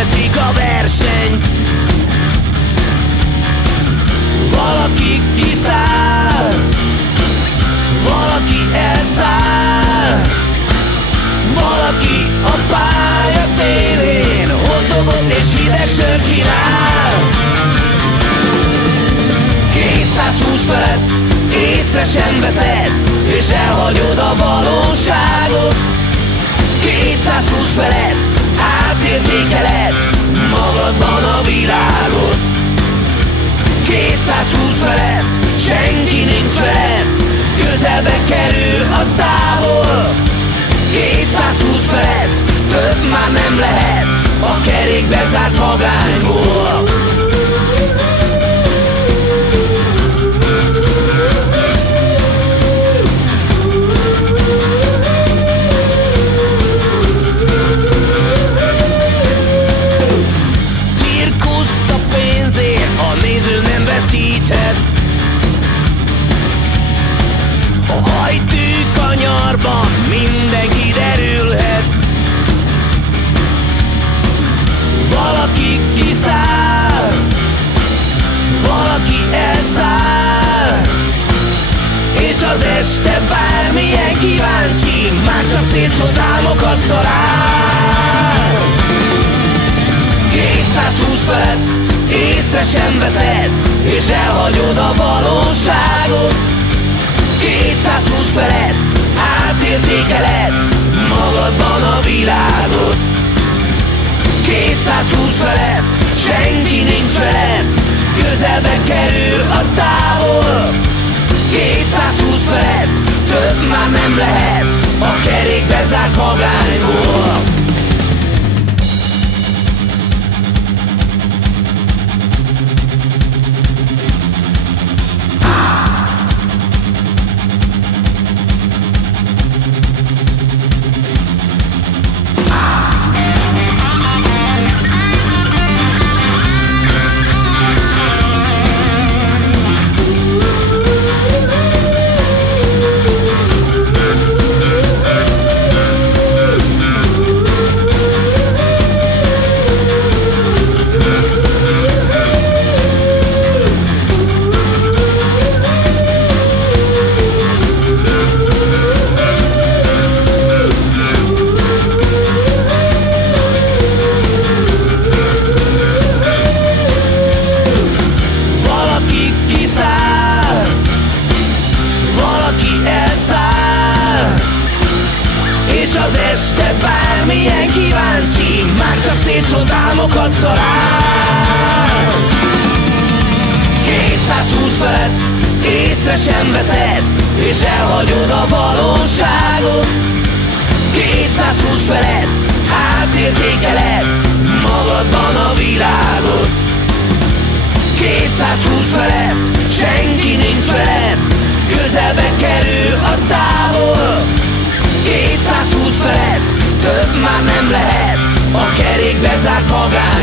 követik a versenyt. Valaki kiszáll, valaki elszáll, valaki a pálya szélén hotdogot és hideg sört kínál. 220 felett észre sem veszed, és elhagyod a valóságot. 220 felett átértékeled magadban a világot. 220 felett senki nincs veled, közelbe kerül a távol. 220 felett több már nem lehet a kerékbe zárt magányból. Cirkuszt a pénzért a néző nem veszíthet. A hajtű kanyarban mindenki derülhet. Valaki kiszáll, valaki elszáll, és az este bármilyen kíváncsi már csak szétszólt álmokat talál. 220 felett észre sem veszed, és elhagyod a valóságot. 220 felett átértékeled magadban a világot. 220 felett senki nincs veled, közelbe kerül a távol. 220 felett több már nem lehet a kerékbe zárt magányból. És az este bármilyen kíváncsi már csak szétszólt álmokat talál. 220 felett észre sem veszed, és elhagyod a valóságot. 220 felett átértékeled magadban a világot. 220 felett senki nincs veled, közelbe kerül a távol. 220 felett több már nem lehet a kerékbe zárt magány.